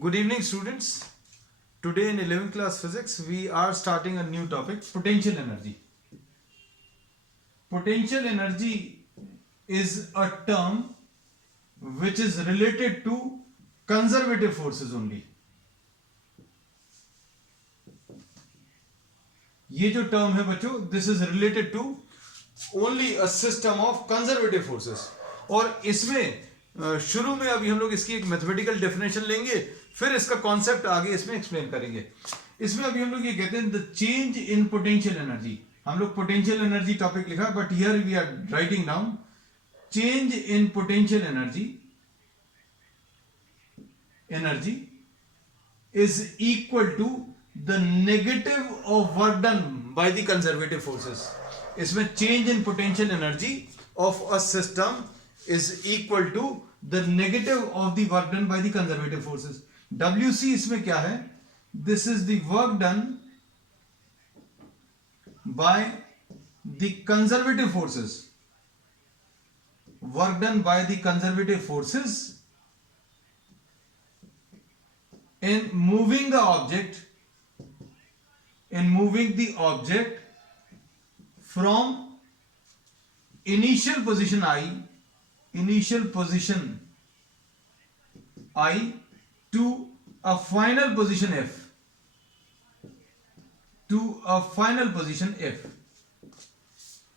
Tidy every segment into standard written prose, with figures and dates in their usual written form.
Good evening, students. Today in 11th class physics, we are starting a new topic, potential energy. Potential energy is a term which is related to conservative forces only. ये जो term है बच्चों, this is related to only a system of conservative forces. और इसमें शुरू में अभी हम लोग इसकी एक मैथमेटिकल डेफिनेशन लेंगे, फिर इसका कॉन्सेप्ट आगे इसमें एक्सप्लेन करेंगे. इसमें अभी हम लोग ये कहते हैं the change in potential energy. हम लोग पोटेंशियल एनर्जी टॉपिक लिखा, but here we are writing down change in potential energy is equal to the negative of work done by the conservative forces. इसमें change in potential energy of a system is equal to the negative of the work done by the conservative forces. WC इसमें क्या है? This is the work done by the conservative forces. Work done by the conservative forces in moving the object, from initial position I to a final position F.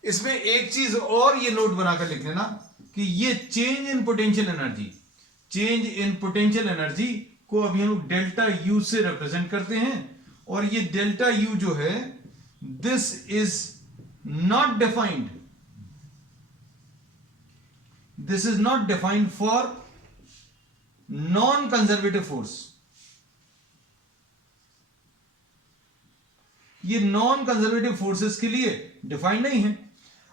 इसमें एक चीज और ये note बनाकर लिख लेना कि ये चेंज इन पोटेंशियल एनर्जी को अभी हम लोग डेल्टा यू से रिप्रेजेंट करते हैं. और ये डेल्टा यू जो है, this is not defined. This is not defined for non-conservative force. ये non-conservative forces के लिए defined नहीं है.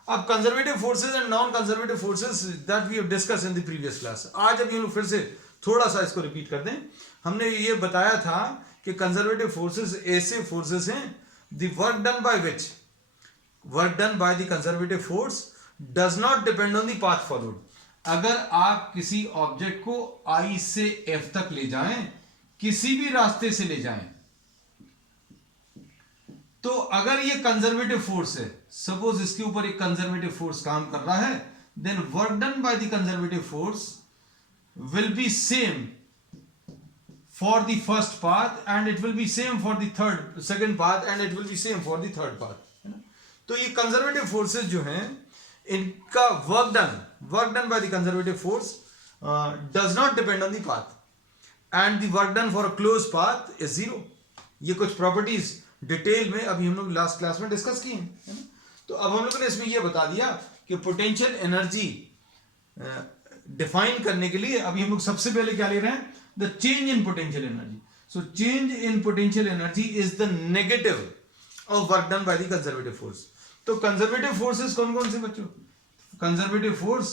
अब conservative forces and non-conservative forces that we have discussed in the previous class. आज अभी हम लोग फिर से थोड़ा सा इसको रिपीट कर दें. हमने ये बताया था कि conservative forces ऐसे forces हैं the work done by the conservative force does not depend on the path followed. अगर आप किसी ऑब्जेक्ट को I से F तक ले जाएं, किसी भी रास्ते से ले जाएं, तो अगर ये कंजर्वेटिव फोर्स है, सपोज इसके ऊपर एक कंजर्वेटिव फोर्स काम कर रहा है, then work done by the conservative force will be same for the first path and it will be same for the second path and it will be same for the third path. तो ये conservative forces जो हैं, इनका work done by the conservative force does not depend on the path and the work done for a close path is zero. ये कुछ properties detail में अभी हम लोग लास्ट क्लास में डिस्कस की हैं, है ना. तो अब हम लोगों ने इसमें ये बता दिया कि पोटेंशियल एनर्जी डिफाइन करने के लिए अभी हम लोग सबसे पहले क्या ले रहे हैं, the change in potential energy. So change in potential energy is the negative of work done by the conservative force. तो कंजर्वेटिव फोर्सेस कौन कौन से बच्चों? कंजर्वेटिव फोर्स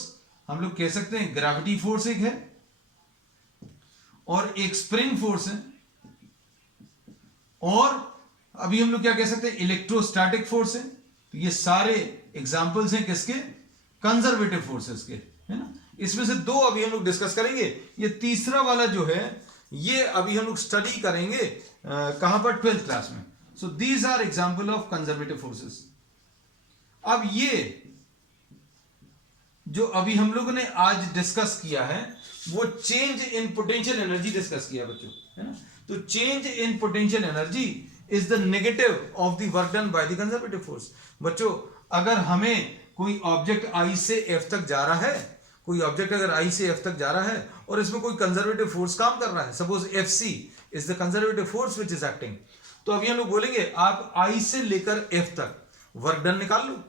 हम लोग कह सकते हैं ग्रेविटी फोर्स एक है, और एक स्प्रिंग फोर्स है, और अभी हम लोग क्या कह सकते हैं, इलेक्ट्रोस्टैटिक फोर्स है. तो ये सारे एग्जांपल्स हैं किसके? कंजर्वेटिव फोर्सेस के, है ना. इसमें से दो अभी हम लोग डिस्कस करेंगे. ये तीसरा वाला जो है, ये अभी हम लोग स्टडी करेंगे कहां पर? 12th क्लास में. So these are example of conservative forces. अब ये जो अभी हम लोगों ने आज डिस्कस किया है, वो change in potential energy discuss किया बच्चों, है ना. तो change in potential energy is the negative of the work done by the conservative force. बच्चों, अगर हमें कोई ऑब्जेक्ट I से F तक जा रहा है, कोई ऑब्जेक्ट अगर I से F तक जा रहा है और इसमें कोई कंजर्वेटिव फोर्स काम कर रहा है, suppose FC is the conservative force which is acting, तो अभी हम लोग बोलेंगे आप I से लेकर F तक वर्क डन निकाल लो,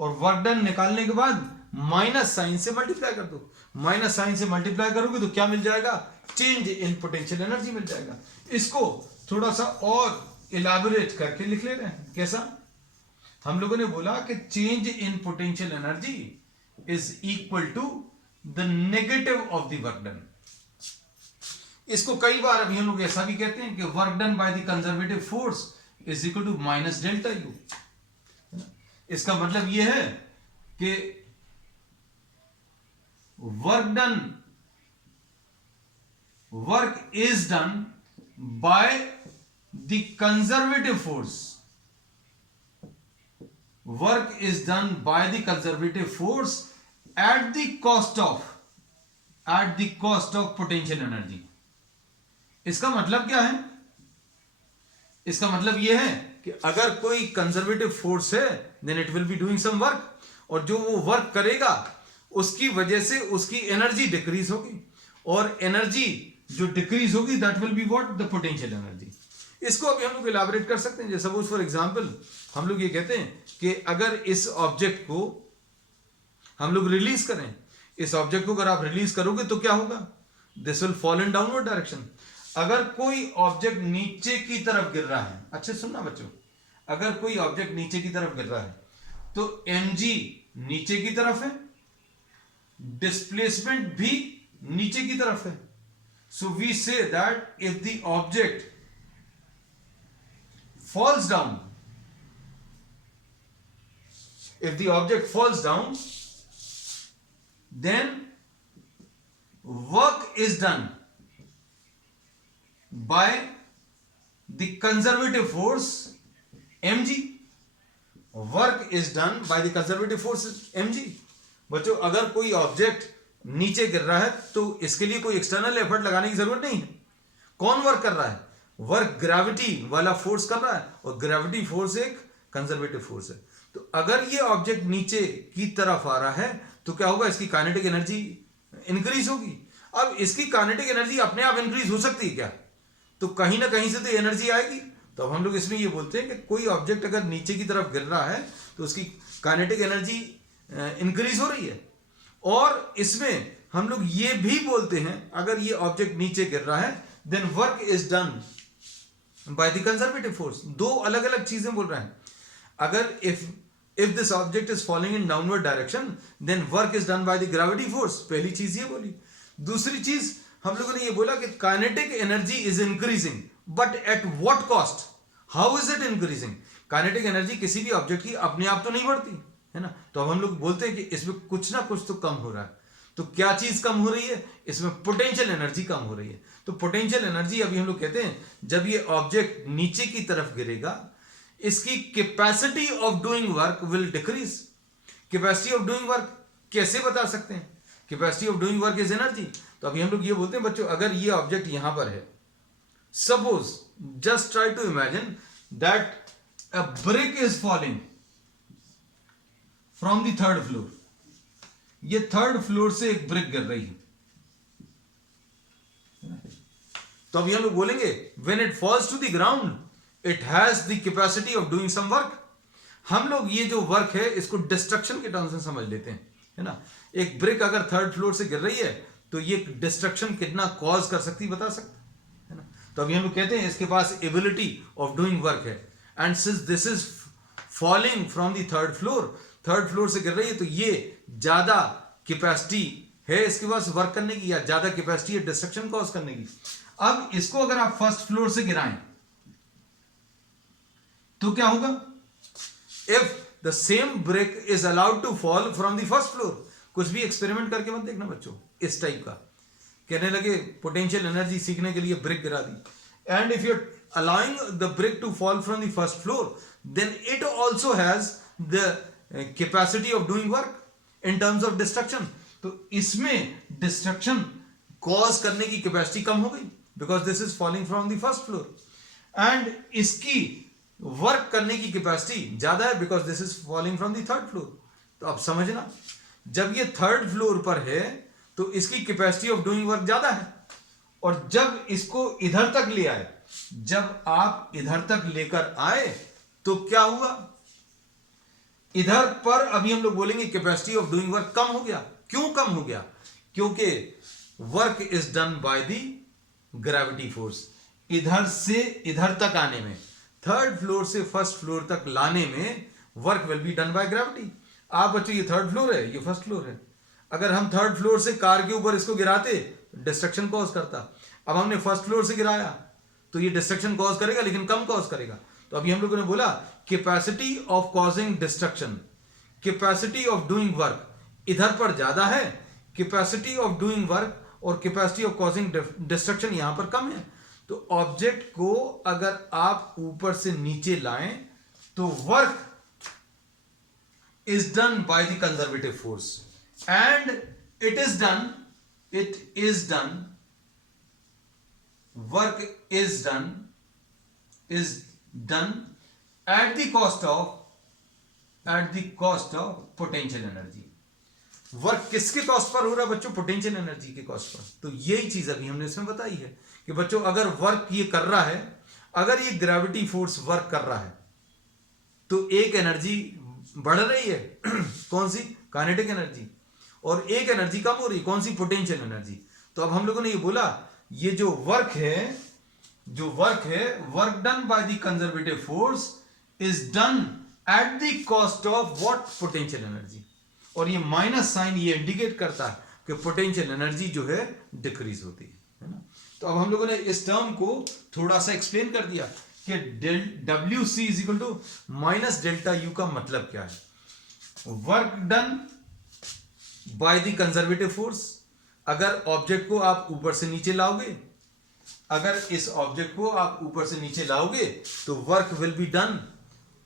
और वर्क डन निकालने के बाद माइनस साइन से मल्टीप्लाई कर दो. माइनस साइन से मल्टीप्लाई करोगे तो क्या मिल जाएगा? चेंज इन पोटेंशियल एनर्जी मिल जाएगा. इसको थोड़ा सा और इलैबोरेट करके लिख ले रहे हैं. कैसा? हम लोगों ने बोला कि change in potential energy is equal to the negative of the work done. इसको कई बार अभी हम लोग ऐसा भी कहते हैं कि work done by the conservative force is equal to minus delta U. इसका मतलब यह है कि work done work is done by the conservative force, work is done by the conservative force at the cost of potential energy. इसका मतलब क्या है? इसका मतलब यह है कि अगर कोई कंजर्वेटिव फोर्स है then it will be doing some work, और जो वो वर्क करेगा उसकी वजह से उसकी एनर्जी डिक्रीज होगी, और एनर्जी जो डिक्रीज होगी that will be what, the potential energy. इसको अभी हम लोग इलाबोरेट कर सकते हैं। जैसे सपोज फॉर एग्जांपल हम लोग ये कहते हैं कि अगर इस ऑब्जेक्ट को हम लोग रिलीज करें, इस ऑब्जेक्ट को अगर आप रिलीज करोगे तो क्या होगा? This will fall in downward direction. अगर कोई ऑब्जेक्ट नीचे की तरफ गिर रहा है, अच्छे सुनना बच्चों, अगर कोई ऑब्जेक्ट नीचे की तरफ गिर रहा है तो mg नीचे की तरफ है, डिस्प्लेसमेंट भी नीचे की तरफ है। So we say that if the object falls down, if the object falls down, then work is done by the conservative force mg, work is done by the conservative force mg। बच्चों अगर कोई object नीचे गिर रहा है तो इसके लिए कोई एक्सटर्नल एफर्ट लगाने की जरूरत नहीं है। कौन वर्क कर रहा है? वर्क ग्रेविटी वाला फोर्स कर रहा है, और ग्रेविटी फोर्स एक कंजर्वेटिव फोर्स है। तो अगर ये ऑब्जेक्ट नीचे की तरफ आ रहा है तो क्या होगा? इसकी काइनेटिक एनर्जी इंक्रीज होगी। अब इसकी काइनेटिक एनर्जी अपने आप इंक्रीज हो सकती है क्या? तो कहीं ना कहीं से तो एनर्जी आएगी। तो हम लोग इसमें ये बोलते हैं कि कोई ऑब्जेक्ट अगर नीचे की तरफ गिर रहा है तो उसकी काइनेटिक एनर्जी इंक्रीज हो रही है। और इसमें हम लोग ये भी बोलते हैं अगर ये ऑब्जेक्ट नीचे गिर रहा है then work is done by the conservative force. दो अलग अलग चीजें बोल रहे हैं। अगर if this object is falling in downward direction then work is done by the gravity force. पहली चीज ये बोली। दूसरी चीज हम लोगों ने ये बोला कि kinetic energy is increasing, but at what cost? How is it increasing? Kinetic energy किसी भी ऑब्जेक्ट की अपने आप तो नहीं बढ़ती है ना। तो अब हम लोग बोलते हैं कि इसमें कुछ ना कुछ तो कम हो रहा है। तो क्या चीज कम हो रही है? इसमें पोटेंशियल एनर्जी कम हो रही है। तो पोटेंशियल एनर्जी अभी हम लोग कहते हैं जब ये ऑब्जेक्ट नीचे की तरफ गिरेगा इसकी capacity of doing work will decrease. Capacity of doing work कैसे बता सकते हैं? Capacity of doing work is energy. तो अभी हम लोग ये बोलते हैं बच्चों अगर ये ऑब्जेक्ट यहां पर है, suppose just try to imagine that a brick is falling from the third floor. ये थर्ड फ्लोर से एक ब्रिक गिर रही है। तो अभी हम लोग बोलेंगे when it falls to the ground it has the capacity of doing some work. हम लोग ये जो वर्क है इसको डिस्ट्रक्शन के टर्म्स में समझ लेते हैं, है ना। एक ब्रिक अगर थर्ड फ्लोर से गिर रही है तो ये डिस्ट्रक्शन कितना कॉज कर सकती बता सकते है ना। तो अभी हम लोग कहते हैं इसके पास एबिलिटी ऑफ डूइंग वर्क है, and since this is falling from the third floor से गिर रही है तो ये ज्यादा कैपेसिटी है इसके पास वर्क करने की, या ज्यादा कैपेसिटी है डिस्ट्रक्शन कॉज करने की। अब इसको अगर आप फर्स्ट फ्लोर से गिराएं तो क्या होगा? If the same brick is allowed to fall from the first floor. कुछ भी एक्सपेरिमेंट करके मत देखना बच्चों इस टाइप का। कहने लगे पोटेंशियल एनर्जी सीखने के लिए ब्रिक गिरा दी, and if you are allowing the brick to fall from the first floor then it also has the capacity of doing work in terms of destruction. तो इसमें डिस्ट्रक्शन कॉज करने की capacity कम हो गई because this is falling from the first floor, and इसकी work करने की capacity ज्यादा है because this is falling from the third floor. तो अब समझना जब ये थर्ड फ्लोर पर है तो इसकी कैपेसिटी ऑफ डूइंग वर्क ज्यादा है, और जब इसको इधर तक ले आए, जब आप इधर तक लेकर आए तो क्या हुआ? इधर पर अभी हम लोग बोलेंगे कैपेसिटी ऑफ डूइंग वर्क कम हो गया। क्यों कम हो गया? क्योंकि work is done by the gravity force. इधर से इधर तक आने में, थर्ड फ्लोर से फर्स्ट फ्लोर तक लाने में work will be done by gravity. आप बच्चों ये थर्ड फ्लोर है, ये फर्स्ट फ्लोर है। अगर हम थर्ड फ्लोर से कार के ऊपर इसको गिराते डिस्ट्रक्शन कॉज करता। अब हमने फर्स्ट फ्लोर से गिराया तो ये डिस्ट्रक्शन कॉज करेगा लेकिन कम कॉज करेगा। तो अभी हम लोगों ने बोला capacity of causing destruction, capacity of doing work इधर पर ज्यादा है, कैपेसिटी ऑफ डूइंग वर्क और कैपेसिटी ऑफ कॉजिंग डिस्ट्रक्शन यहां पर कम है। तो ऑब्जेक्ट को अगर आप ऊपर से नीचे लाएं तो work is done by the conservative force, and it is done work is done at the cost of potential energy। Work किसके कॉस्ट पर हो रहा है बच्चों? पोटेंशियल एनर्जी के कॉस्ट पर। तो यही चीज अभी हमने इसमें बताई है कि बच्चों अगर वर्क ये कर रहा है, अगर ये ग्रेविटी फोर्स वर्क कर रहा है तो एक एनर्जी बढ़ रही है कौन सी? Kinetic energy. और एक एनर्जी कम हो रही है, कौन सी? Potential energy. तो अब हम लोगों ने ये बोला ये जो वर्क है work done by the conservative force is done at the cost of what? Potential energy. और ये माइनस साइन ये इंडिकेट करता है कि पोटेंशियल एनर्जी जो है डिक्रीज होती है ना। तो अब हम लोगों ने इस टर्म को थोड़ा सा एक्सप्लेन कर दिया कि W C is equal to minus delta U का मतलब क्या है? Work done by the conservative force. अगर ऑब्जेक्ट को आप ऊपर से नीचे लाओगे, अगर इस ऑब्जेक्ट को आप ऊपर से नीचे लाओगे तो work will be done,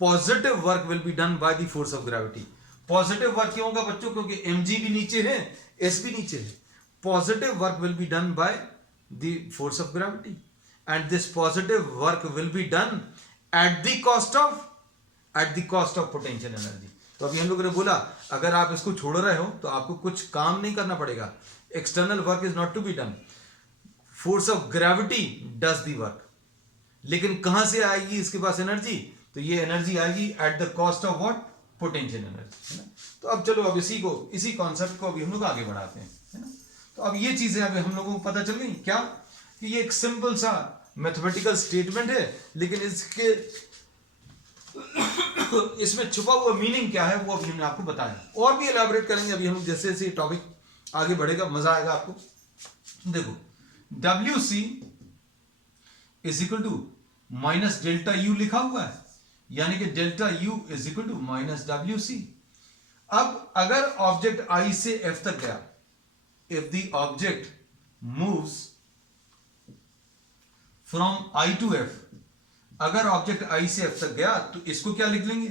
positive work will be done by the force of gravity. Positive work क्यों होगा बच्चों? क्योंकि mg भी नीचे है, s भी नीचे है। Positive work will be done by the force of gravity, and this positive work will be done at the cost of potential energy। तो अभी हम लोगों ने बोला अगर आप इसको छोड़ रहे हो तो आपको कुछ काम नहीं करना पड़ेगा। External work is not to be done, force of gravity does the work. लेकिन कहां से आएगी इसके पास एनर्जी? तो ये एनर्जी आएगी eight the cost of what? Potential energy, है ना। तो अब चलो अब इसी कॉन्सेप्ट को अभी हम लोग आगे बढ़ाते हैं, है ना। तो अब ये चीजें अभी हम लोगों को पता चल गई क्या कि ये एक सिंपल सा मैथमेटिकल स्टेटमेंट है, लेकिन इसमें छुपा हुआ मीनिंग क्या है वो अभी हमने आपको बताया। और भी एलैबोरेट करेंगे अभी हम, जैसे जैसे टॉपिक आगे बढ़ेगा मजा आएगा आपको। देखो W C is equal to minus delta U लिखा हुआ है, यानी कि delta U is equal to minus W C. अब अगर ऑब्जेक्ट आई से एफ तक गया, if the object moves from I to F, अगर ऑब्जेक्ट आई से एफ तक गया तो इसको क्या लिख लेंगे?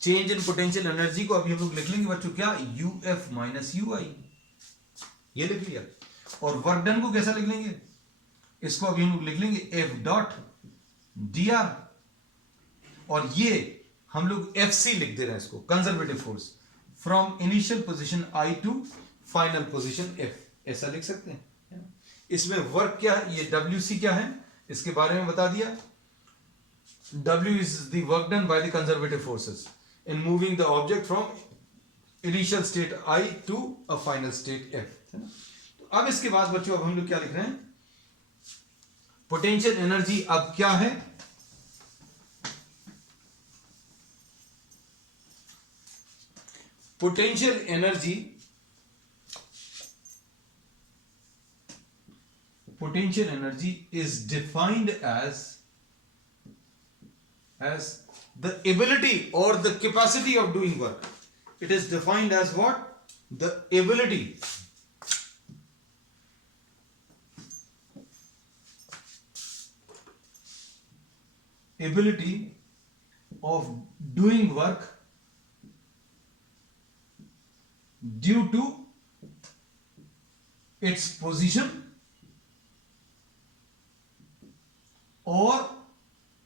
चेंज इन पोटेंशियल एनर्जी को अभी हम लोग लिख लेंगे बच्चों क्या? यू एफ माइनस यू आई, ये लिख लिया। और वर्क डन को कैसा लिख लेंगे? इसको अभी हम लोग लिख लेंगे एफ डॉट डी आर, और ये हम लोग एफ सी लिख दे रहे हैं इसको, conservative force from initial position I to final position F, ऐसा लिख सकते हैं। इसमें वर्क क्या है? ये डब्ल्यू सी क्या है इसके बारे में बता दिया। W is the work done by the conservative forces in moving the object from initial state I to a final state F, है ना। तो अब इसके बाद बच्चों अब हम लोग क्या लिख रहे हैं? पोटेंशियल एनर्जी अब क्या है? Potential energy is defined as the ability or the capacity of doing work. It is defined as what? The ability of doing work due to its position और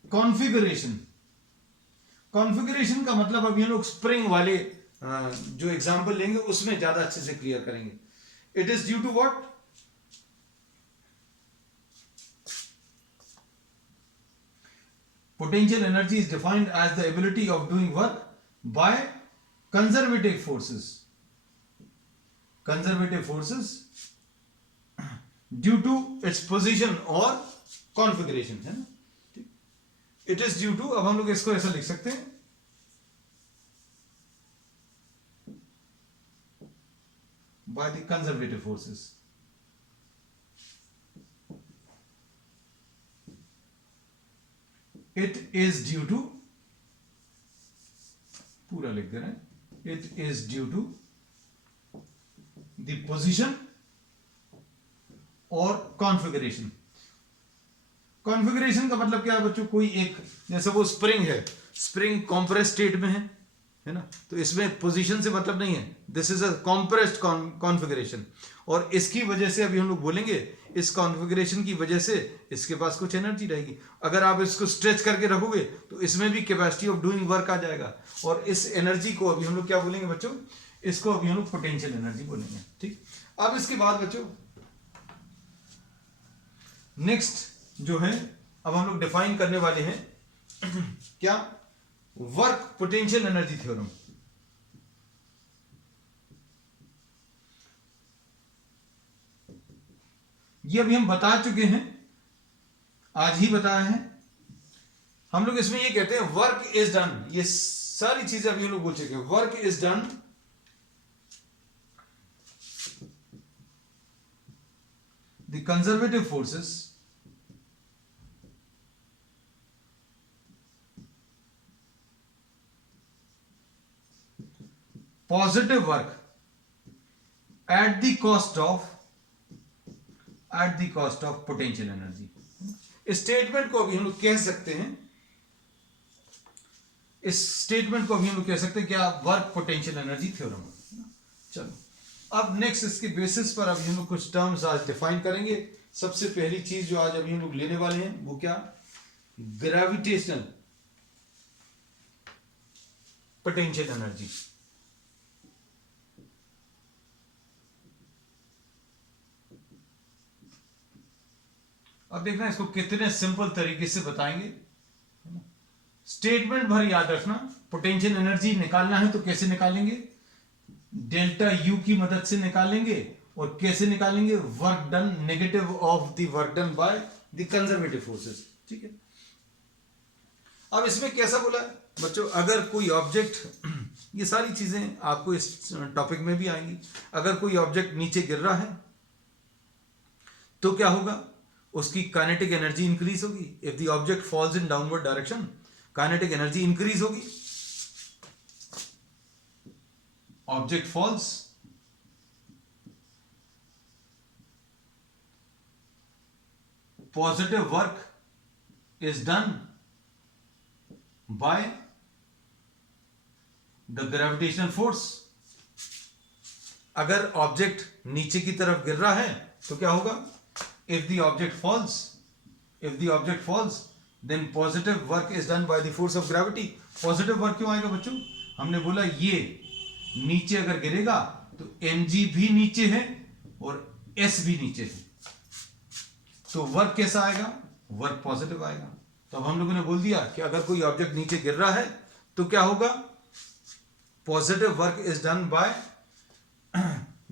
कॉन्फ़िगरेशन। कॉन्फ़िगरेशन का मतलब अभी हम लोग spring वाले जो एग्जांपल लेंगे उसमें ज्यादा अच्छे से क्लियर करेंगे। It is due to what? Potential energy is defined as the ability of doing work by conservative forces due to its position और कॉन्फ़िगरेशन, है ना। इट इज ड्यू टू, अब हम लोग इसको ऐसा लिख सकते हैं, by the conservative forces. It is due to, पूरा लिख दे रहे हैं, it is due to the position और कॉन्फ़िगरेशन। कॉन्फ़िगरेशन का मतलब क्या है बच्चों, कोई एक, जैसे वो स्प्रिंग है, स्प्रिंग कॉम्प्रेस स्टेट में है ना, तो इसमें पोजीशन से मतलब नहीं है, this is a compressed configuration, और इसकी वजह से अभी हम लोग बोलेंगे इस कॉन्फ़िगरेशन की वजह से इसके पास कुछ एनर्जी रहेगी। अगर आप इसको स्ट्रेच करके रखोगे तो इसमें भी कैपेसिटी ऑफ डूइंग वर्क आ जाएगा, और इस एनर्जी को अभी हम लोग क्या बोलेंगे बच्चों, इसको अभी हम लोग पोटेंशियल एनर्जी बोलेंगे। ठीक, अब इसके बाद बच्चों नेक्स्ट जो है, अब हम लोग डिफाइन करने वाले हैं क्या, वर्क पोटेंशियल एनर्जी थ्योरम। ये अभी हम बता चुके हैं, आज ही बताया है हम लोग। इसमें ये कहते हैं वर्क इज डन, ये सारी चीजें अभी हम लोग बोल चुके हैं। Work is done the conservative forces positive work at the cost of potential energy। इस स्टेटमेंट को अभी हम लोग कह सकते हैं, इस स्टेटमेंट को अभी हम लोग कह सकते हैं क्या, वर्क पोटेंशियल एनर्जी थ्योरम। चलो अब नेक्स्ट इसके बेसिस पर अभी हम लोग कुछ टर्म्स आज डिफाइन करेंगे। सबसे पहली चीज जो आज अभी हम लोग लेने वाले हैं वो क्या, ग्रेविटेशनल पोटेंशियल एनर्जी। अब देखना इसको कितने सिंपल तरीके से बताएंगे। स्टेटमेंट भर याद रखना, पोटेंशियल एनर्जी निकालना है तो कैसे निकालेंगे, डेल्टा यू की मदद से निकालेंगे, और कैसे निकालेंगे, work done, negative of the work done by the conservative forces. ठीक है, अब इसमें कैसा बोला है बच्चों, अगर कोई ऑब्जेक्ट, ये सारी चीजें आपको इस टॉपिक में भी आएंगी, अगर कोई ऑब्जेक्ट नीचे गिर रहा है तो क्या होगा, उसकी काइनेटिक एनर्जी इंक्रीज होगी। If the object falls in downward direction, kinetic energy increase होगी। Object falls, positive work is done by the gravitational force. अगर ऑब्जेक्ट नीचे की तरफ गिर रहा है तो क्या होगा, if the object falls then positive work is done by the force of gravity। positive work क्यों आएगा बच्चों, हमने बोला ये नीचे अगर गिरेगा तो mg भी नीचे है और s भी नीचे है, तो वर्क कैसा आएगा, वर्क पॉजिटिव आएगा। तो अब हम लोगों ने बोल दिया कि अगर कोई ऑब्जेक्ट नीचे गिर रहा है तो क्या होगा, positive work is done by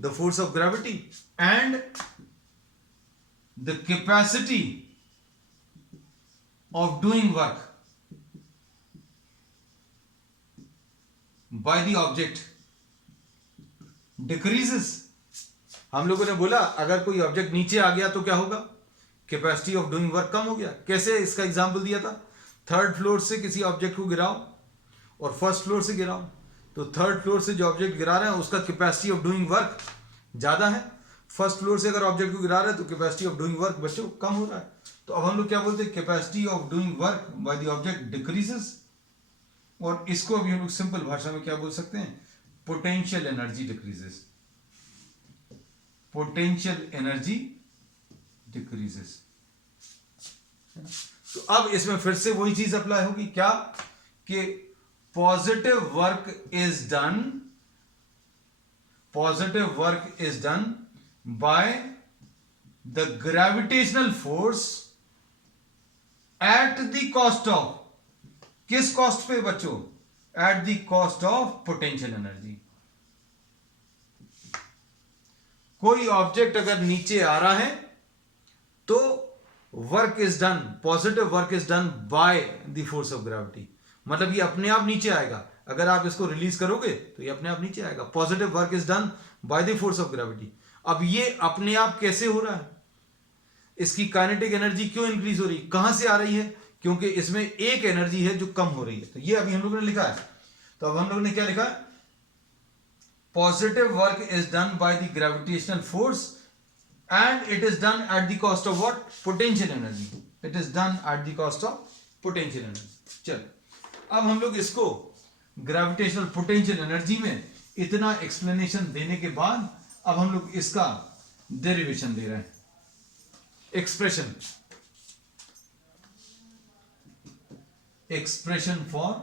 the force of gravity and the capacity of doing work by the object decreases। हम लोगों ने बोला अगर कोई ऑब्जेक्ट नीचे आ गया तो क्या होगा, कैपेसिटी ऑफ डूइंग वर्क कम हो गया। कैसे, इसका एग्जांपल दिया था, थर्ड फ्लोर से किसी ऑब्जेक्ट को गिराओ और फर्स्ट फ्लोर से गिराओ, तो थर्ड फ्लोर से जो ऑब्जेक्ट गिरा रहे हैं उसका कैपेसिटी ऑफ डूइंग वर्क ज्यादा है, फर्स्ट फ्लोर से अगर ऑब्जेक्ट को गिरा रहे हैं तो कैपेसिटी ऑफ डूइंग वर्क बच्चों कम हो रहा है। तो अब हम लोग क्या बोलते हैं, capacity of doing work by the object decreases, और इसको अभी हम लोग सिंपल भाषा में क्या बोल सकते हैं, potential energy decreases. Potential energy decreases. तो अब इसमें फिर से वही चीज अप्लाई होगी क्या, कि positive work is done, positive work is done by the gravitational force at the cost of, किस कॉस्ट पे बच्चों, at the cost of potential energy। कोई ऑब्जेक्ट अगर नीचे आ रहा है तो work is done, positive work is done by the force of gravity, मतलब ये अपने आप नीचे आएगा। अगर आप इसको रिलीज करोगे तो ये अपने आप नीचे आएगा। Positive work is done by the force of gravity. अब ये अपने आप कैसे हो रहा है, इसकी काइनेटिक एनर्जी क्यों इंक्रीज हो रही, कहां से आ रही है, क्योंकि इसमें एक एनर्जी है जो कम हो रही है। तो ये अभी हम लोगों ने लिखा है, तो अब हम लोगों ने क्या लिखा, positive work is done by the gravitational force and it is done at the cost of what? Potential energy. It is done at the cost of potential energy. चलो अब हम लोग इसको ग्रेविटेशनल पोटेंशियल एनर्जी में इतना explanation देने के बाद अब हम लोग इसका डेरिवेशन दे रहे हैं, expression for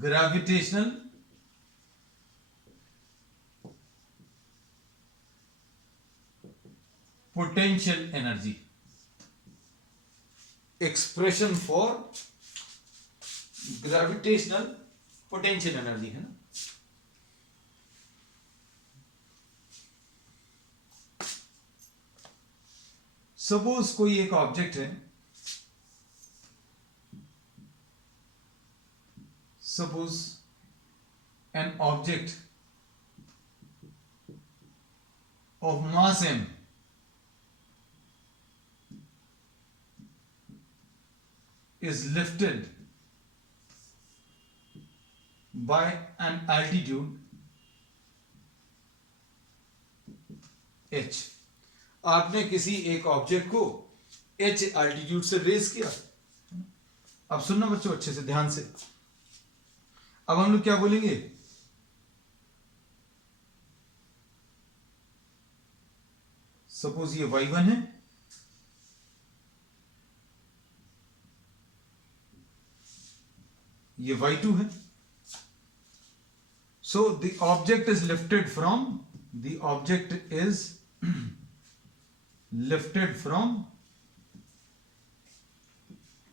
gravitational potential energy, expression for gravitational potential energy है ना। सपोज कोई एक ऑब्जेक्ट है, suppose an object of mass m is lifted by an altitude h। आपने किसी एक ऑब्जेक्ट को h एल्टीट्यूड से रेज किया। अब सुनना बच्चों अच्छे से ध्यान से, अब हम लोग क्या बोलेंगे, सपोज ये y1 है, ये y2 है। So the object is lifted from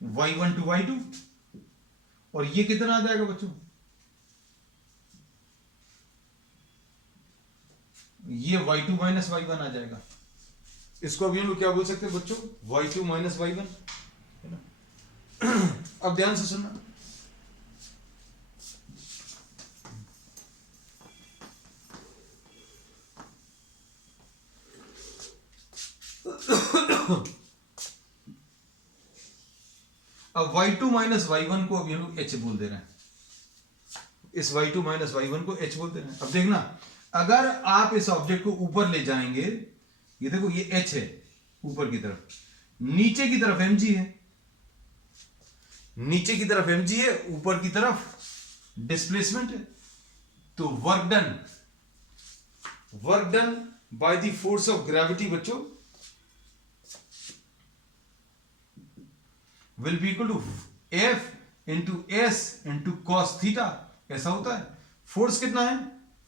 y1 to y2, और ये कितना आ जाएगा बच्चों, ये y2 माइनस y1 आ जाएगा। इसको अभी हम लोग क्या बोल सकते हैं बच्चों, y2 माइनस y1, है ना। अब ध्यान से सुनना, अब y2 माइनस y1 को अभी हम लोग h बोल दे रहे हैं, इस y2 माइनस y1 को h बोल दे रहे हैं। अब देखना, अगर आप इस ऑब्जेक्ट को ऊपर ले जाएंगे, ये देखो ये h है ऊपर की तरफ, नीचे की तरफ mg है, नीचे की तरफ mg है, ऊपर की तरफ डिस्प्लेसमेंट है। तो work done by the force of gravity बच्चों will be equal to F into S into cos theta. ऐसा होता है। फोर्स कितना है,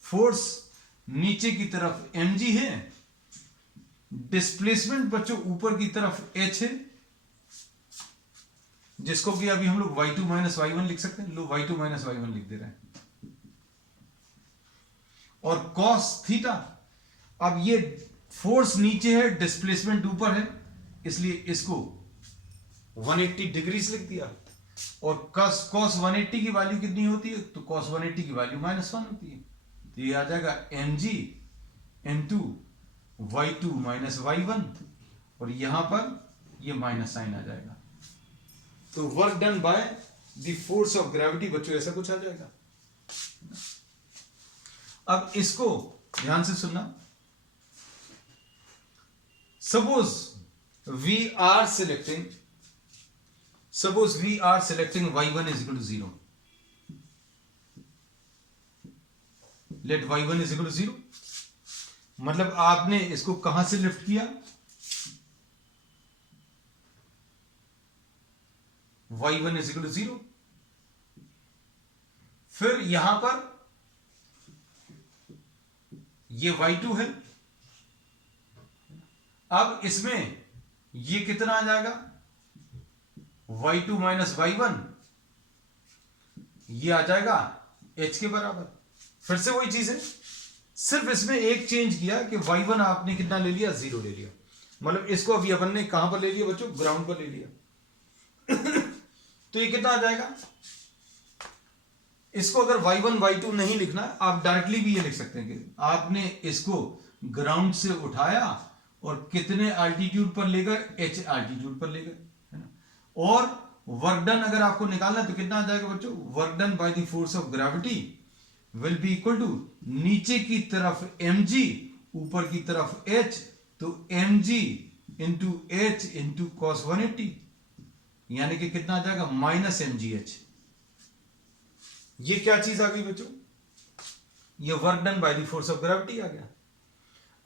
फोर्स नीचे की तरफ mg है, डिस्प्लेसमेंट बच्चों ऊपर की तरफ h है, जिसको कि अभी हम लोग y2 माइनस y1 लिख सकते हैं। लो y2 माइनस y1 लिख दे रहे हैं, और cos थीटा, अब ये फोर्स नीचे है, डिस्प्लेसमेंट ऊपर है, इसलिए इसको 180 डिग्रीज लिख दिया। और cos 180 की वैल्यू कितनी होती है, तो cos 180 की वैल्यू -1 होती है। तो ये आ जाएगा mg into y2 minus y1, और यहां पर ये माइनस साइन आ जाएगा। तो work done by the force of gravity बच्चों ऐसा कुछ आ जाएगा। अब इसको ध्यान से सुनना, suppose we are selecting y1 is equal to 0, let y1 is equal to 0, मतलब आपने इसको कहां से लिफ्ट किया, y1 is equal to 0, फिर यहां पर ये y2 है, अब इसमें ये कितना आ जाएगा, y2 माइनस y1, ये आ जाएगा h के बराबर। फिर से वही चीज है, सिर्फ इसमें एक चेंज किया कि y1 आपने कितना ले लिया, 0 ले लिया। मतलब इसको अभी अपन ने कहां पर ले लिया बच्चों, ग्राउंड पर ले लिया। तो ये कितना आ जाएगा, इसको अगर y1 y2 नहीं लिखना, आप डायरेक्टली भी ये लिख सकते हैं कि आपने इसको ग्राउंड से उठाया और कितने एल्टीट्यूड पर ले गए, h एल्टीट्यूड पर ले गए, है ना। और वर्क डन अगर आपको निकालना है तो कितना आ जाएगा बच्चों, work done by the force of gravity will be equal to नीचे की तरफ mg, ऊपर की तरफ h, तो mg into h into cos 180, यानी कि कितना आ जाएगा माइनस mgh। ये क्या चीज आ गई बच्चों? ये work done by the force of gravity आ गया।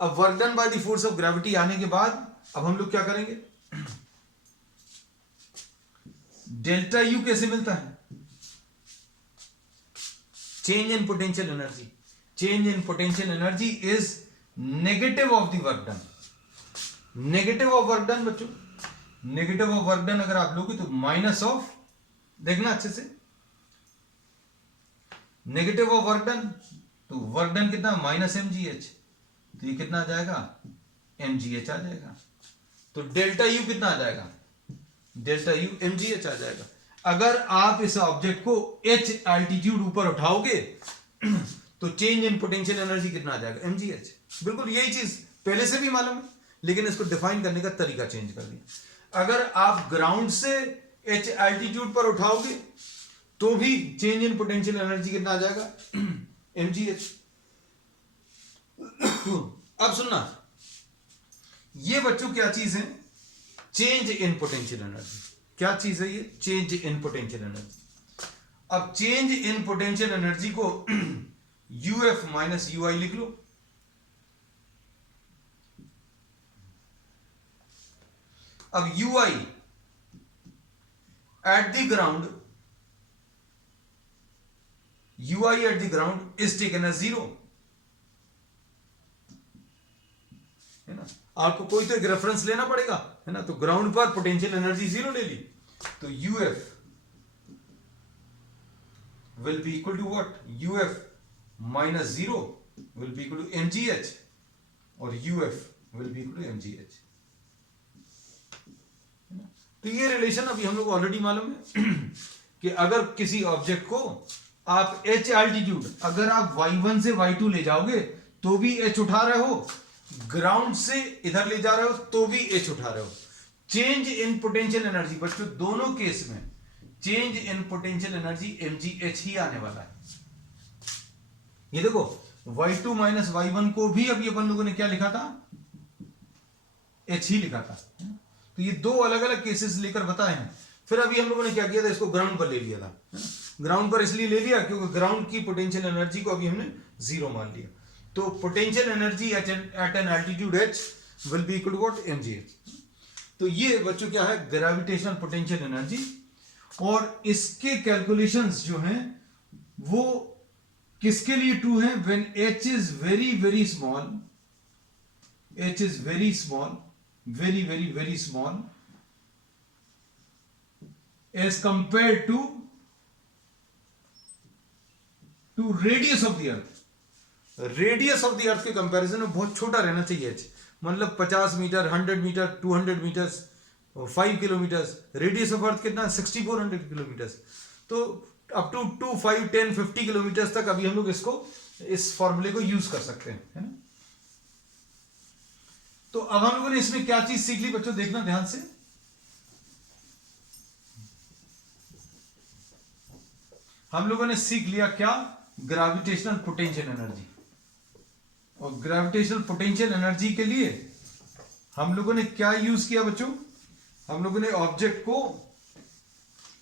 अब work done by the force of gravity आने के बाद अब हम लोग क्या करेंगे? डेल्टा यू कैसे मिलता है? Change in potential energy. Change in potential energy is negative of the work done. Negative of work done बच्चों, नेगेटिव ऑफ वर्क डन अगर आप लोगे तो माइनस ऑफ, देखना अच्छे से, नेगेटिव ऑफ वर्क डन, तो वर्क डन कितना माइनस mgh, तो ये कितना आ जाएगा mgh आ जाएगा। तो डेल्टा यू कितना आ जाएगा? डेल्टा यू mgh आ जाएगा। अगर आप इस ऑब्जेक्ट को h एल्टीट्यूड ऊपर उठाओगे तो चेंज इन पोटेंशियल एनर्जी कितना आ जाएगा? mgh। बिल्कुल यही चीज पहले से भी मालूम है, लेकिन इसको डिफाइन करने का तरीका चेंज कर दिया। अगर आप ग्राउंड से h एल्टीट्यूड पर उठाओगे तो भी चेंज इन पोटेंशियल एनर्जी कितना आ जाएगा? mgh। अब सुनना, ये बच्चों क्या चीज है? Change in potential energy. क्या चीज है ये? Change in potential energy. अब चेंज इन पोटेंशियल एनर्जी को uf माइनस ui लिख लो। अब ui at the ground, ui at the ground is taken as 0, है ना? आपको कोई तो एक रेफरेंस लेना पड़ेगा, है ना? तो ग्राउंड पर पोटेंशियल एनर्जी 0 ले ली, तो uf will be equal to what? uf minus 0 will be equal to mgh, और uf will be equal to mgh। तो ये रिलेशन अभी हम लोग ऑलरेडी मालूम है कि अगर किसी ऑब्जेक्ट को आप h एल्टीट्यूड, अगर आप y1 से y2 ले जाओगे तो भी h उठा रहे हो, ग्राउंड से इधर ले जा रहे हो तो भी h उठा रहे हो। चेंज इन पोटेंशियल एनर्जी बच्चों दोनों केस में change in potential energy mgh ही आने वाला है। ये देखो y2 माइनस y1 को भी अभी अपन लोगों ने क्या लिखा था? h ही लिखा था। तो ये दो अलग अलग केसेस लेकर बताए हैं। फिर अभी हम लोगों ने क्या किया था? इसको ग्राउंड पर ले लिया था। ग्राउंड पर इसलिए ले लिया क्योंकि ग्राउंड की पोटेंशियल एनर्जी को अभी हमने 0 मान लिया। तो potential energy at an altitude h will be equal to what? mgh। तो ये बच्चों क्या है? Gravitational potential energy. और इसके कैलकुलेशंस जो हैं वो किसके लिए ट्रू है? When h is very very small, h is very small, very very very small as compared to radius of the earth। Radius of the earth के कंपैरिजन में बहुत छोटा रहना चाहिए h, मतलब 50 metre, 100 metre, 200 metres, 5 kilometres. Radius of earth कितना? 6400 kilometres. तो up to 2, 5, 10, 50 kilometres तक अभी हम लोग इसको, इस फॉर्मूले को यूज कर सकते हैं, है ना? तो अब हम लोगों ने इसमें क्या चीज सीख ली बच्चों? देखना ध्यान से। हम लोगों ने सीख लिया क्या? Gravitational potential energy. और ग्रेविटेशनल पोटेंशियल एनर्जी के लिए हम लोगों ने क्या यूज किया बच्चों? हम लोगों ने ऑब्जेक्ट को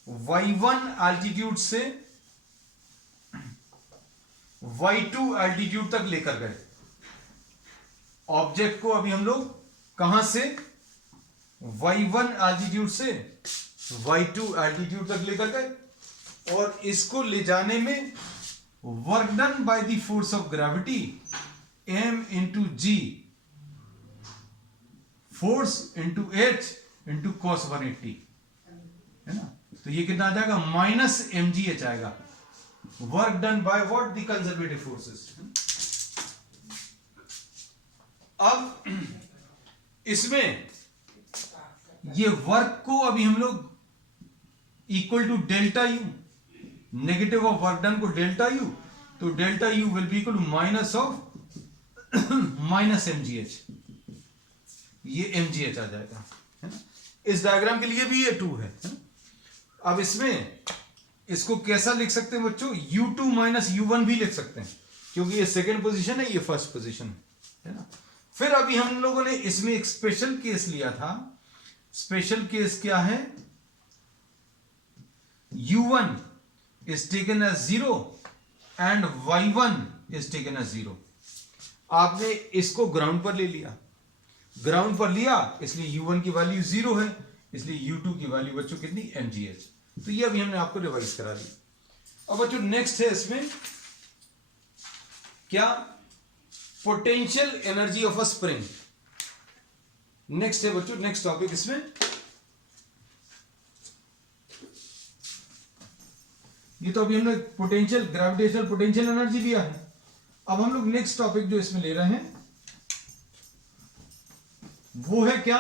y1 एल्टीट्यूड से y2 एल्टीट्यूड तक लेकर गए। ऑब्जेक्ट को अभी हम लोग कहां से? y1 एल्टीट्यूड से y2 एल्टीट्यूड तक लेकर गए, और इसको ले जाने में work done by the force of gravity m into g, force into h into cos 180, है ना? तो ये कितना आ जाएगा? माइनस mgh आएगा। Work done by what? The conservative forces. अब इसमें ये वर्क को अभी हम लोग equal to delta U, negative of work done को डेल्टा यू, तो delta U will be equal to minus of minus mgh, ये mgh आ जाएगा, है ना? इस डायग्राम के लिए भी ये 2 है ना? अब इसमें इसको कैसा लिख सकते हैं बच्चों, U2 माइनस U1 भी लिख सकते हैं, क्योंकि ये सेकेंड पोजीशन है, ये फर्स्ट पोजीशन है ना। फिर अभी हम लोगों ने इसमें एक स्पेशल केस लिया था। स्पेशल केस क्या है, U1 is taken as 0 and Y1 is taken as 0। आपने इसको ग्राउंड पर ले लिया, ग्राउंड पर लिया इसलिए U1 की वैल्यू 0 है, इसलिए U2 की वैल्यू बच्चों कितनी, mgh। तो ये अभी हमने आपको रिवाइज करा दी। अब बच्चों नेक्स्ट है इसमें क्या, potential energy of a spring. Next है बच्चों, नेक्स्ट टॉपिक इसमें ये तो अभी हमने पोटेंशियल, ग्रेविटेशनल पोटेंशियल एनर्जी लिया है। अब हम लोग नेक्स्ट टॉपिक जो इसमें ले रहे हैं वो है क्या,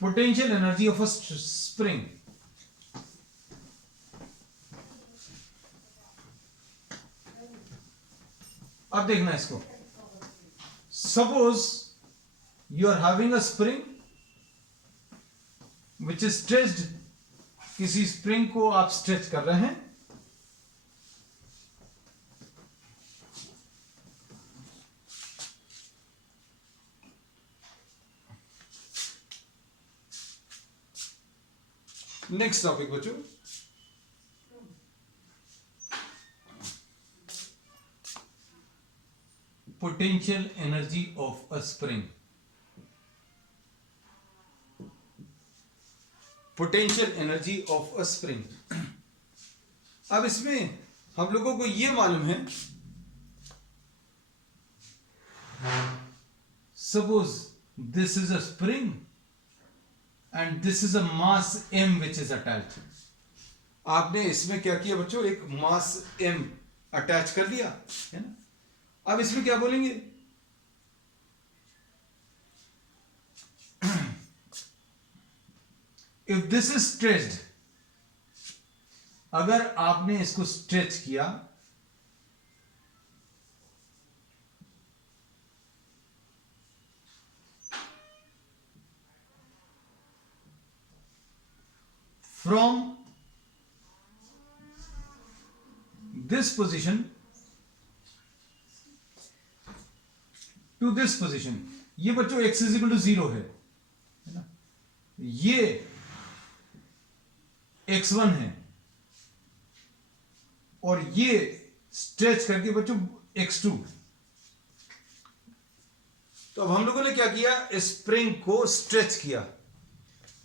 potential energy of a spring. अब देखना इसको, suppose you are having a spring which is stretched, किसी स्प्रिंग को आप स्ट्रेच कर रहे हैं, नेक्स्ट टॉपिक बच्चों, potential energy of a spring. Potential energy of a spring. अब इसमें हम लोगों को यह मालूम है, suppose this is a spring and this is a mass m which is attached। आपने इसमें क्या किया बच्चों, एक मास m अटैच कर लिया है ना। अब इसमें क्या बोलेंगे, if this is stretched, अगर आपने इसको स्ट्रेच किया from this position to this position, ये बच्चों x is equal to 0 है ना, ये x1 है और ये स्ट्रेच करके बच्चों x2। तो अब हम लोगों ने क्या किया, स्प्रिंग को स्ट्रेच किया,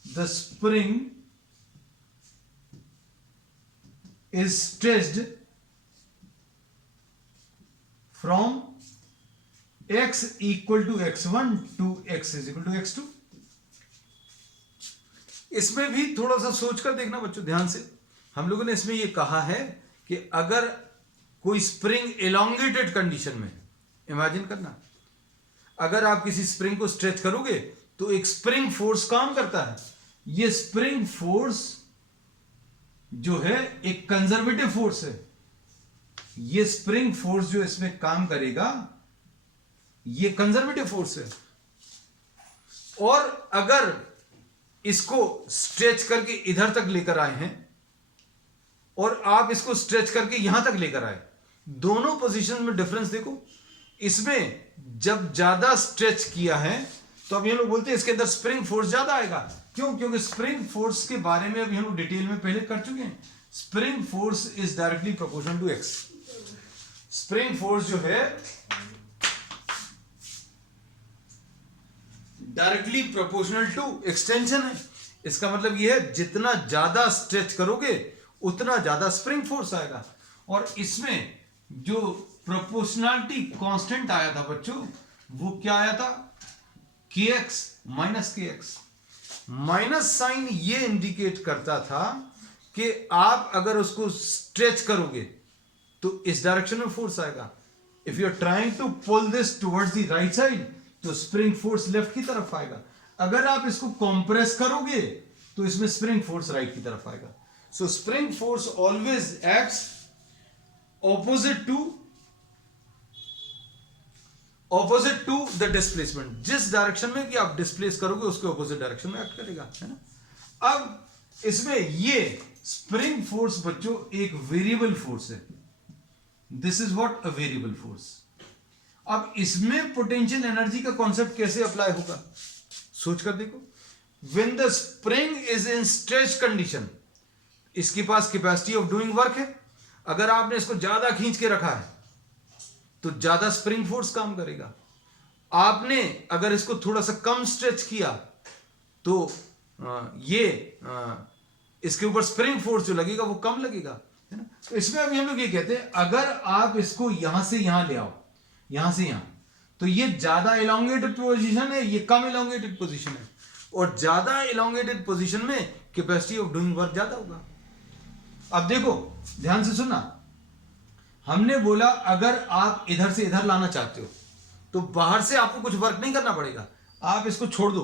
the spring is stretched from x equal to x1 to x is equal to x2। इसमें भी थोड़ा सा सोचकर देखना बच्चों ध्यान से। हम लोगों ने इसमें यह कहा है कि अगर कोई स्प्रिंग एलोंगेटेड कंडीशन में, इमेजिन करना, अगर आप किसी स्प्रिंग को स्ट्रेच करोगे तो एक स्प्रिंग फोर्स काम करता है। यह स्प्रिंग फोर्स जो है एक कंजर्वेटिव फोर्स है, ये स्प्रिंग फोर्स जो इसमें काम करेगा ये कंजर्वेटिव फोर्स है। और अगर इसको स्ट्रेच करके इधर तक लेकर आए हैं और आप इसको स्ट्रेच करके यहां तक लेकर आए, दोनों पोजीशन में डिफरेंस देखो। इसमें जब ज्यादा स्ट्रेच किया है तो अब ये लोग बोलते हैं इसके अंदर स्प्रिंग फोर्स ज्यादा आएगा। क्यों? क्योंकि स्प्रिंग फोर्स के बारे में अभी हम लोग डिटेल में पहले कर चुके हैं। Spring force is directly proportional to x. Spring force जो है डायरेक्टली प्रोपोर्शनल टू एक्सटेंशन है। इसका मतलब यह है जितना ज्यादा स्ट्रेच करोगे उतना ज्यादा स्प्रिंग फोर्स आएगा। और इसमें जो प्रोपोर्शनलिटी कांस्टेंट आया था बच्चों, वो क्या आया था? kx minus kx। Minus sign ये इंडिकेट करता था कि आप अगर उसको स्ट्रेच करोगे तो इस डायरेक्शन में फोर्स आएगा। If you are trying to pull this towards the right side तो स्प्रिंग फोर्स लेफ्ट की तरफ आएगा। अगर आप इसको कंप्रेस करोगे तो इसमें स्प्रिंग फोर्स राइट की तरफ आएगा। So spring force always acts opposite to opposite to the displacement, जिस डायरेक्शन में कि आप डिस्प्लेस करोगे उसके ऑपोजिट डायरेक्शन में एक्ट करेगा, है ना। अब इसमें ये स्प्रिंग फोर्स बच्चों एक वेरिएबल फोर्स है, this is what a variable force. अब इसमें पोटेंशियल एनर्जी का कॉन्सेप्ट कैसे अप्लाई होगा, सोच कर देखो। When the spring is in stretch condition, इसके पास कैपेसिटी ऑफ डूइंग वर्क है, अगर आपने इसको ज्यादा खींच के रखा है तो ज्यादा स्प्रिंग फोर्स काम करेगा। आपने अगर इसको थोड़ा सा कम स्ट्रेच किया तो इसके ऊपर स्प्रिंग फोर्स जो लगेगा वो कम लगेगा, है ना। तो इसमें अभी हम लोग ये कहते हैं, अगर आप इसको यहां से यहां ले आओ, यहां से यहां, तो ये ज्यादा इलोंगेटेड पोजीशन है, ये कम इलोंगेटेड पोजीशन है, और ज्यादा इलोंगेटेड पोजीशन में कैपेसिटी ऑफ डूइंग वर्क ज्यादा होगा। अब देखो ध्यान से सुनना, हमने बोला अगर आप इधर से इधर लाना चाहते हो तो बाहर से आपको कुछ वर्क नहीं करना पड़ेगा, आप इसको छोड़ दो।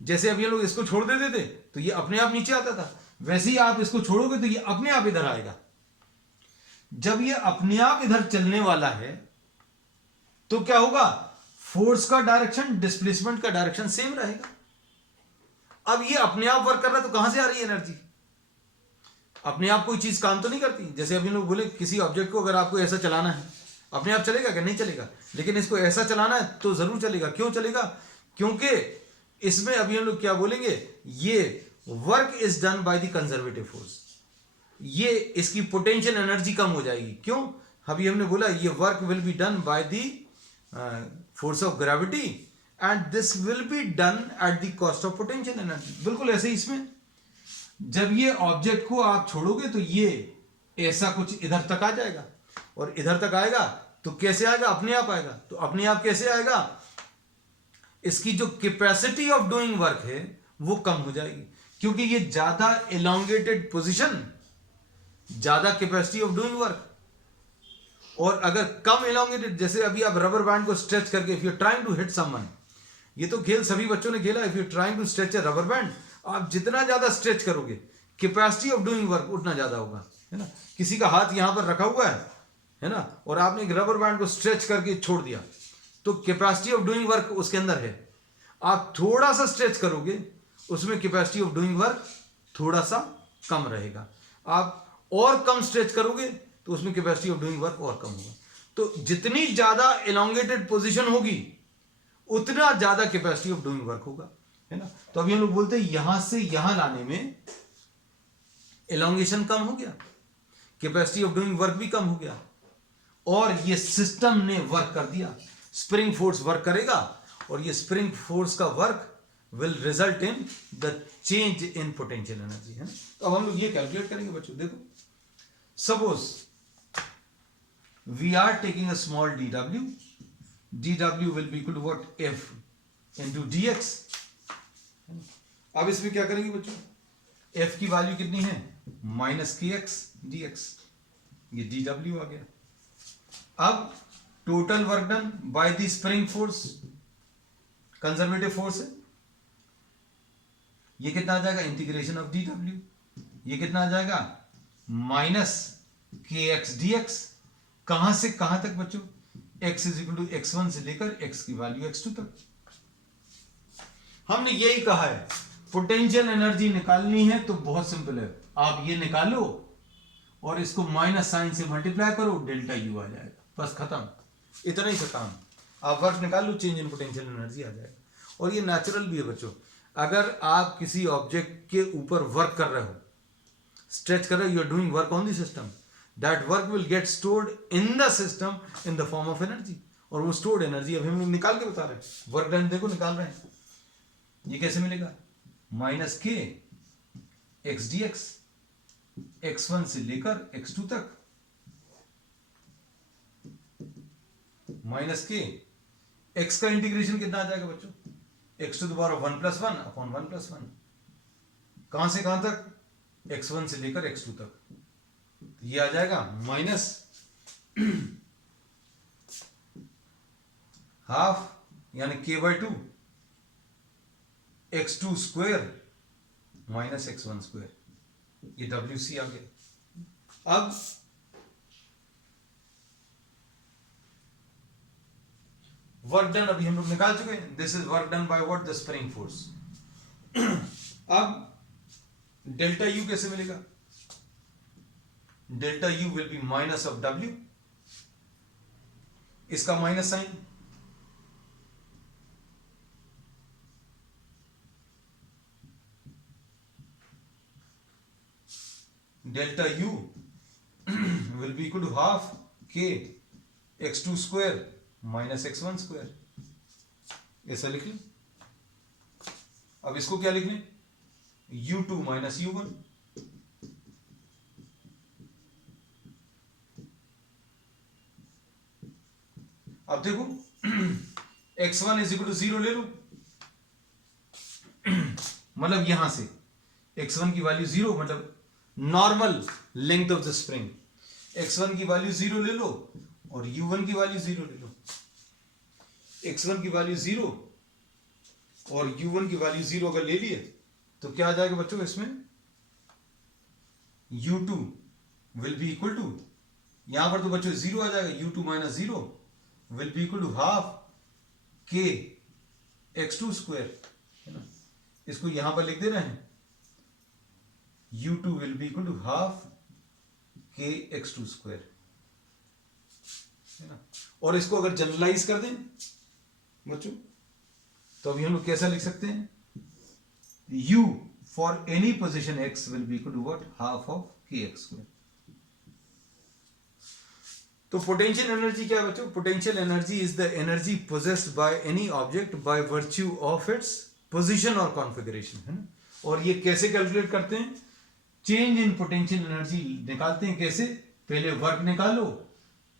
जैसे अब ये लोग इसको छोड़ देते थे तो ये अपने आप नीचे आता था, वैसे ही आप इसको छोड़ोगे तो ये अपने आप इधर आएगा। जब ये अपने आप इधर चलने वाला है तो क्या होगा, फोर्स का डायरेक्शन डिस्प्लेसमेंट का डायरेक्शन सेम रहेगा। अब ये अपने आप वर्क कर रहा है तो कहां से आ रही है एनर्जी, अपने आप कोई चीज काम तो नहीं करती। जैसे अभी लोग बोले किसी ऑब्जेक्ट को अगर आपको ऐसा चलाना है, अपने आप चलेगा क्या, नहीं चलेगा, लेकिन इसको ऐसा चलाना है तो जरूर चलेगा। क्यों चलेगा, क्योंकि इसमें अभी हम लोग क्या बोलेंगे, ये work is done by the conservative force, ये इसकी पोटेंशियल एनर्जी कम हो जाएगी। क्यों, अभी हमने बोला ये work will be done by the force of gravity and this will be done at the cost of potential energy. बिल्कुल ऐसे ही इसमें जब ये ऑब्जेक्ट को आप छोड़ोगे तो ये ऐसा कुछ इधर तक आ जाएगा, और इधर तक आएगा तो कैसे आएगा, अपने आप आएगा। तो अपने आप कैसे आएगा, इसकी जो कैपेसिटी ऑफ डूइंग वर्क है वो कम हो जाएगी, क्योंकि ये ज्यादा इलोंगेटेड पोजीशन, ज्यादा कैपेसिटी ऑफ डूइंग वर्क। और अगर कम इलोंगेटेड, जैसे अभी आप रबर बैंड को स्ट्रेच करके, if you trying to hit someone, ये तो खेल सभी बच्चों ने खेला, if you trying to stretch a rubber band, आप जितना ज्यादा स्ट्रेच करोगे कैपेसिटी ऑफ डूइंग वर्क उतना ज्यादा होगा, है ना। किसी का हाथ यहां पर रखा हुआ है ना, और आपने एक रबर बैंड को स्ट्रेच करके छोड़ दिया तो कैपेसिटी ऑफ डूइंग वर्क उसके अंदर है। आप थोड़ा सा स्ट्रेच करोगे उसमें कैपेसिटी ऑफ डूइंग वर्क थोड़ा सा कम रहेगा, आप और कम स्ट्रेच करोगे तो उसमें कैपेसिटी ऑफ डूइंग वर्क और कम होगा। तो जितनी ज्यादा इलोंगेटेड पोजीशन होगी उतना ज्यादा कैपेसिटी ऑफ डूइंग वर्क होगा, है ना। तो अभी हम लोग बोलते हैं यहां से यहां लाने में इलोंगेशन कम हो गया, कैपेसिटी ऑफ डूइंग वर्क भी कम हो गया, और ये सिस्टम ने वर्क कर दिया। स्प्रिंग फोर्स वर्क करेगा और ये स्प्रिंग फोर्स का work will result in the change in potential energy, है ना। तो अब हम लोग ये कैलकुलेट करेंगे बच्चों। देखो suppose we are taking a small dw will be equal to what, f into dx। अब इसमें क्या करेंगे बच्चों, f की वैल्यू कितनी है, माइनस kx dx, ये dw आ गया। अब total work done by the spring force, conservative force है, ये कितना आ जाएगा, इंटीग्रेशन ऑफ dw, ये कितना आ जाएगा, माइनस kx dx। कहां से कहां तक बच्चों, x is equal to x1 से लेकर x की वैल्यू x2 तक। हमने यही कहा है, पोटेंशियल एनर्जी निकालनी है तो बहुत सिंपल है, आप ये निकालो और इसको माइनस साइन से मल्टीप्लाई करो, डेल्टा यू आ जाएगा, बस खत्म, इतना ही सा काम। आप वर्क निकाल लो, चेंज इन पोटेंशियल एनर्जी आ जाएगा। और ये नेचुरल भी है बच्चों, अगर आप किसी ऑब्जेक्ट के ऊपर वर्क कर रहे हो, स्ट्रेच कर रहे हो, you are doing work on the system, that work will get stored in the system in the form of energy. और वो स्टोर्ड एनर्जी अभी हम लोग निकाल के बता रहे हैं, वर्क डन देखो निकाल रहे हैं, ये कैसे मिलेगा, माइनस के एक्स डी एक्स, x1 से लेकर x2 तक, माइनस के x का इंटीग्रेशन कितना आ जाएगा बच्चों, x to the power 1 + 1 upon 1 + 1, कहां से कहां तक, x1 से लेकर x2 तक, ये आ जाएगा माइनस हाफ यानी k/2 x2 square minus x1 square, ये WC आ गया। अब वर्क डन अभी हम लोग निकाल चुके हैं, this is work done by what, the spring force. अब डेल्टा यू कैसे मिलेगा? Delta U will be minus of W, इसका minus sign, delta U will be equal to half k x2 square minus x1 square, ऐसा लिख लें। अब इसको क्या लिख लें? u2 माइनस u1, अब देखो x1 इज इक्वल टू 0 ले लो, मतलब यहां से x1 की वैल्यू 0, मतलब normal length of the spring, x1 की वैल्यू 0 ले लो और u1 की वैल्यू 0 ले लो। x1 की वैल्यू 0 और u1 की वैल्यू 0 अगर ले लिए तो क्या आ जाएगा बच्चों इसमें? u2 will be equal to, यहां पर तो बच्चों 0 आ जाएगा, u2 minus 0 will be equal to half k x2 square, है ना। इसको यहां पर लिख दे रहे हैं, u2 will be equal to half k x2 square, है ना। और इसको अगर जनरलाइज कर दें बच्चों तो अभी हम लोग कैसा लिख सकते हैं? u for any position x will be equal to what, half of k x square. तो पोटेंशियल एनर्जी क्या है बच्चों? Potential energy is the energy possessed by any object by virtue of its position और configuration, है ना। और ये कैसे कैलकुलेट करते हैं? चेंज इन पोटेंशियल एनर्जी निकालते हैं कैसे? पहले वर्क निकालो,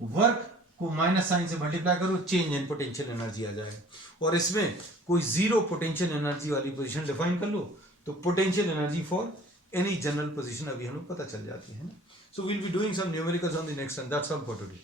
वर्क को माइनस साइन से मल्टीप्लाई करो, चेंज इन पोटेंशियल एनर्जी आ जाएगा। और इसमें कोई जीरो पोटेंशियल एनर्जी वाली पोजीशन डिफाइन कर लो तो potential energy for any general position अभी हम लोग पता चल जाती है ना। So we'll be doing some numericals on the next and that's all for today.